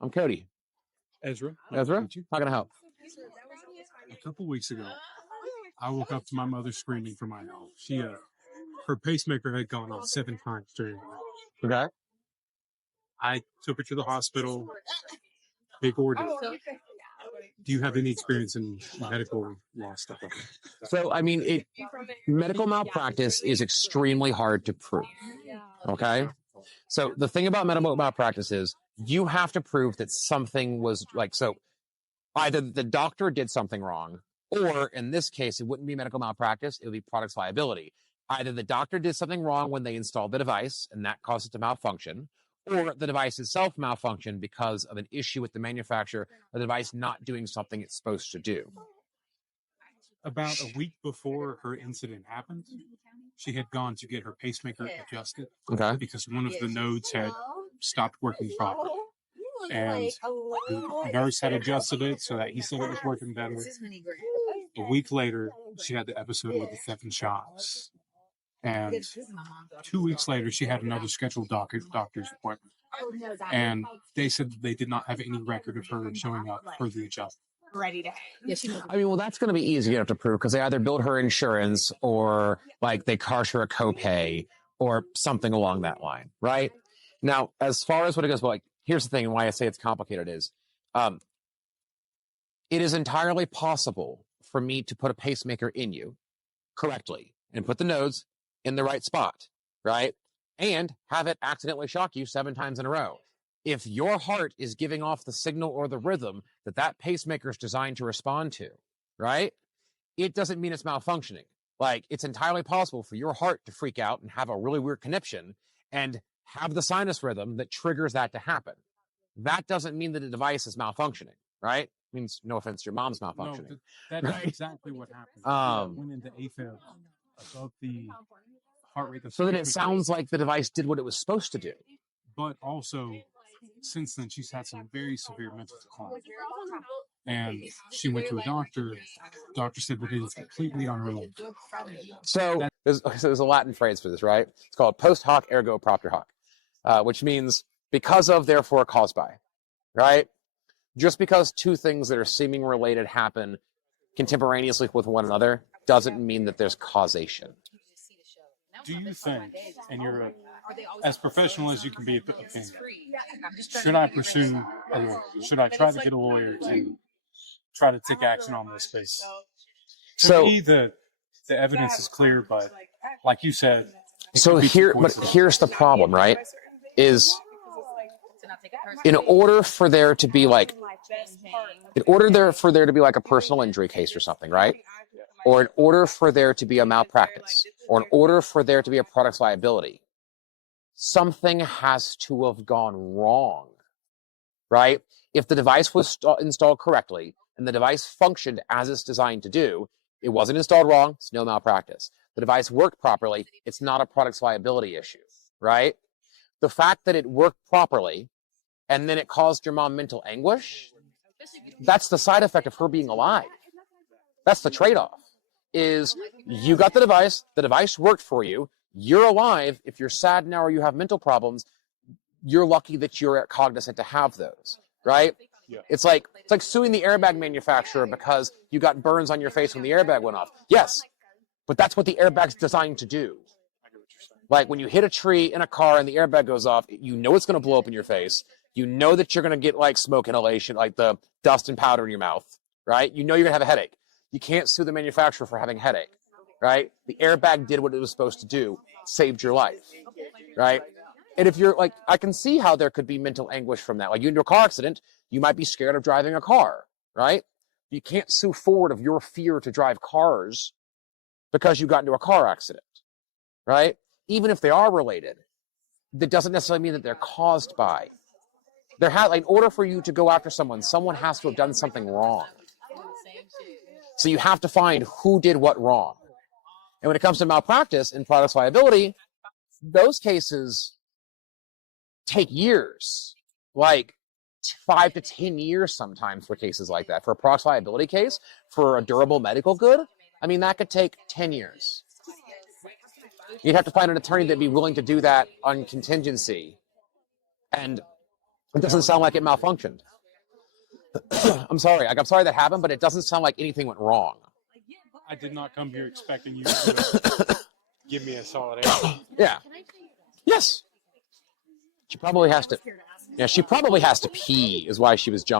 I'm Cody. Ezra. Ezra, how can I help? A couple weeks ago, I woke up to my mother screaming for my help. Her pacemaker had gone off 7 times during the night. Okay. I took her to the hospital. Big ordeal. Do you have any experience in medical law stuff like that? So, I mean, medical malpractice is extremely hard to prove. Okay. So the thing about medical malpractice is you have to prove that something was either the doctor did something wrong, or in this case, it wouldn't be medical malpractice. It would be products liability. Either the doctor did something wrong when they installed the device and that caused it to malfunction, or the device itself malfunctioned because of an issue with the manufacturer, the device not doing something it's supposed to do. About a week before her incident happened, she had gone to get her pacemaker adjusted because one of the nodes had stopped working properly. And the nurse had adjusted it so that he said it was working better. A week later, she had the episode with the 7 shocks. And 2 weeks later, she had another scheduled doctor's appointment. And they said that they did not have any record of her showing up for the adjustment. I mean, well, that's going to be easy enough to prove because they either billed her insurance or they charge her a copay or something along that line, right? Now, as far as what it goes, here's the thing and why I say it's complicated is, it is entirely possible for me to put a pacemaker in you correctly and put the nodes in the right spot, right? And have it accidentally shock you 7 times in a row. If your heart is giving off the signal or the rhythm that pacemaker is designed to respond to, right? It doesn't mean it's malfunctioning. It's entirely possible for your heart to freak out and have a really weird conniption and have the sinus rhythm that triggers that to happen. That doesn't mean that the device is malfunctioning, right? It means, no offense, your mom's malfunctioning. No, that is exactly what happened. Went into AFib above the heart rate. So then it sounds like the device did what it was supposed to do. But also, since then, she's had some very severe mental decline. And she went to a doctor. The doctor said that it is completely unrelated. So there's a Latin phrase for this, right? It's called post hoc ergo propter hoc, which means because of, therefore caused by, right? Just because 2 things that are seeming related happen contemporaneously with one another doesn't mean that there's causation. Do you think, and you're as professional as you can be at the opinion, should I pursue a lawyer? Should I try to get a lawyer to try to take action on this case? To me, the evidence is clear, but like you said, here's the problem, right? Is in order for there to be a personal injury case or something, right? Or in order for there to be a malpractice, or in order for there to be a products liability, something has to have gone wrong, right? If the device was installed correctly and the device functioned as it's designed to do, it wasn't installed wrong, it's no malpractice. The device worked properly, it's not a products liability issue, right? The fact that it worked properly and then it caused your mom mental anguish, that's the side effect of her being alive. That's the trade-off. Is you got the device worked for you, you're alive. If you're sad now or you have mental problems, you're lucky that you're cognizant to have those, right? Yeah. It's like suing the airbag manufacturer because you got burns on your face when the airbag went off. Yes, but that's what the airbag's designed to do. When you hit a tree in a car and the airbag goes off, you know it's going to blow up in your face. You know that you're going to get smoke inhalation, the dust and powder in your mouth, right? You know you're going to have a headache. You can't sue the manufacturer for having a headache, right? The airbag did what it was supposed to do, saved your life, right? And if you're I can see how there could be mental anguish from that. You into a car accident, you might be scared of driving a car, right? You can't sue Ford of your fear to drive cars because you got into a car accident, right? Even if they are related, that doesn't necessarily mean that they're caused by. In order for you to go after someone has to have done something wrong. So you have to find who did what wrong. And when it comes to malpractice and products liability, those cases take years, 5 to 10 years sometimes for cases like that. For a products liability case, for a durable medical good, that could take 10 years. You'd have to find an attorney that'd be willing to do that on contingency. And It doesn't sound like it malfunctioned. I'm sorry. Like, I'm sorry that happened, but it doesn't sound like anything went wrong. I did not come here expecting you to give me a solid answer. Yeah. Yes. She probably has to. Yeah, she probably has to pee, is why she was jumping.